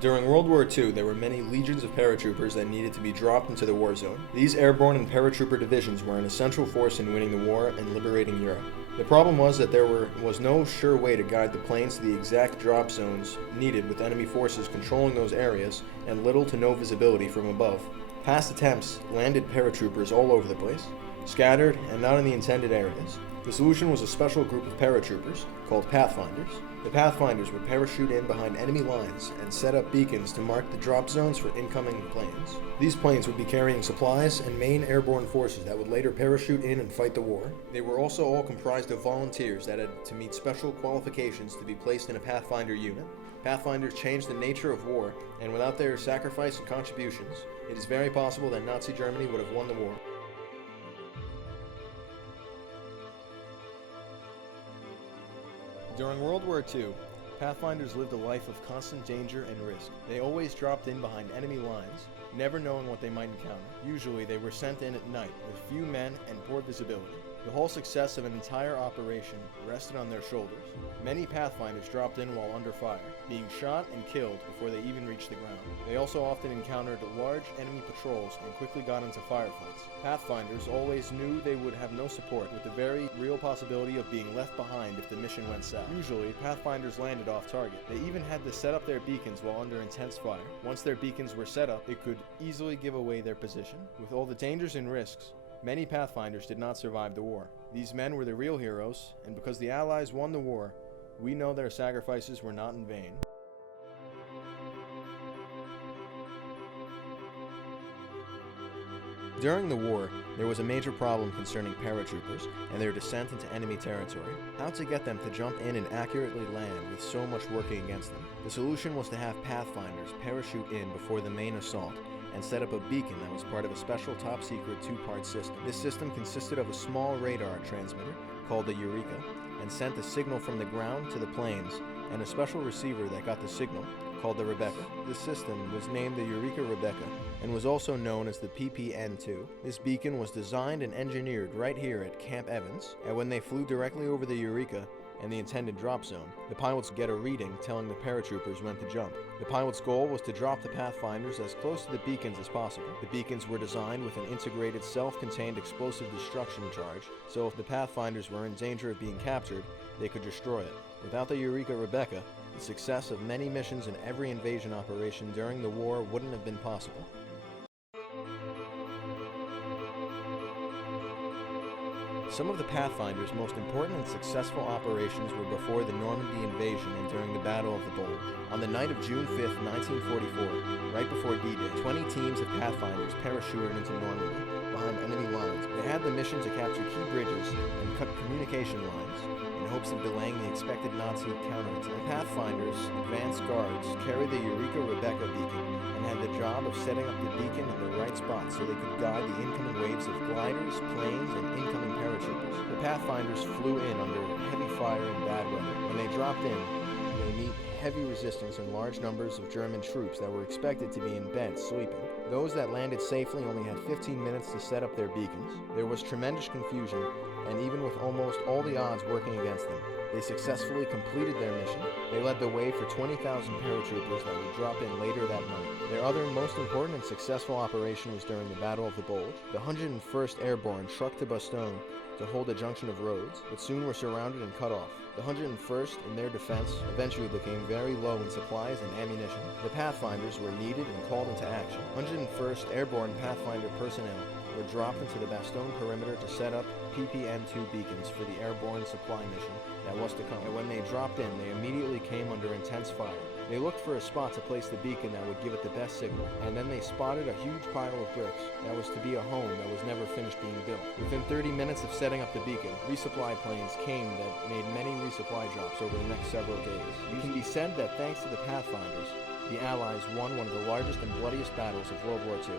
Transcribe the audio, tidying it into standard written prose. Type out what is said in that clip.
During World War II, there were many legions of paratroopers that needed to be dropped into the war zone. These airborne and paratrooper divisions were an essential force in winning the war and liberating Europe. The problem was that there was no sure way to guide the planes to the exact drop zones needed, with enemy forces controlling those areas and little to no visibility from above. Past attempts landed paratroopers all over the place, scattered and not in the intended areas. The solution was a special group of paratroopers called Pathfinders. The Pathfinders would parachute in behind enemy lines and set up beacons to mark the drop zones for incoming planes. These planes would be carrying supplies and main airborne forces that would later parachute in and fight the war. They were also all comprised of volunteers that had to meet special qualifications to be placed in a Pathfinder unit. Pathfinders changed the nature of war, and without their sacrifice and contributions, it is very possible that Nazi Germany would have won the war. During World War II, Pathfinders lived a life of constant danger and risk. They always dropped in behind enemy lines, never knowing what they might encounter. Usually, they were sent in at night with few men and poor visibility. The whole success of an entire operation rested on their shoulders. Many Pathfinders dropped in while under fire, being shot and killed before they even reached the ground. They also often encountered large enemy patrols and quickly got into firefights. Pathfinders always knew they would have no support, with the very real possibility of being left behind if the mission went south. Usually, Pathfinders landed off target. They even had to set up their beacons while under intense fire. Once their beacons were set up, it could easily give away their position. With all the dangers and risks, many Pathfinders did not survive the war. These men were the real heroes, and because the Allies won the war, we know their sacrifices were not in vain. During the war, there was a major problem concerning paratroopers and their descent into enemy territory. How to get them to jump in and accurately land with so much working against them. The solution was to have Pathfinders parachute in before the main assault and set up a beacon that was part of a special top-secret two-part system. This system consisted of a small radar transmitter called the Eureka and sent the signal from the ground to the planes, and a special receiver that got the signal called the Rebecca. This system was named the Eureka Rebecca and was also known as the PPN-2. This beacon was designed and engineered right here at Camp Evans, and when they flew directly over the Eureka and the intended drop zone, the pilots get a reading telling the paratroopers when to jump. The pilot's goal was to drop the Pathfinders as close to the beacons as possible. The beacons were designed with an integrated self-contained explosive destruction charge, so if the Pathfinders were in danger of being captured, they could destroy it. Without the Eureka Rebecca, the success of many missions and every invasion operation during the war wouldn't have been possible. Some of the Pathfinders' most important and successful operations were before the Normandy invasion and during the Battle of the Bulge. On the night of June 5, 1944, right before D-Day, 20 teams of Pathfinders parachuted into Normandy behind enemy lines. They had the mission to capture key bridges and cut communication lines in hopes of delaying the expected Nazi counterattack. The Pathfinders' advanced guards carried the Eureka Rebecca beacon and had the job of setting up the beacon in the right spot so they could guide the incoming waves of gliders, planes, and incoming paratroopers. The Pathfinders flew in under heavy fire and bad weather. When they dropped in, they meet heavy resistance and large numbers of German troops that were expected to be in bed sleeping. Those that landed safely only had 15 minutes to set up their beacons. There was tremendous confusion, and even with almost all the odds working against them, they successfully completed their mission. They led the way for 20,000 paratroopers that would drop in later that night. Their other most important and successful operation was during the Battle of the Bulge. The 101st Airborne trucked to Bastogne to hold a junction of roads, but soon were surrounded and cut off. The 101st, in their defense, eventually became very low in supplies and ammunition. The Pathfinders were needed and called into action. 101st Airborne Pathfinder personnel were dropped into the Bastogne perimeter to set up PPN-2 beacons for the airborne supply mission that was to come. And when they dropped in, they immediately came under intense fire. They looked for a spot to place the beacon that would give it the best signal, and then they spotted a huge pile of bricks that was to be a home that was never finished being built. Within 30 minutes of setting up the beacon, resupply planes came that made many resupply drops over the next several days. It can be said that thanks to the Pathfinders, the Allies won one of the largest and bloodiest battles of World War II.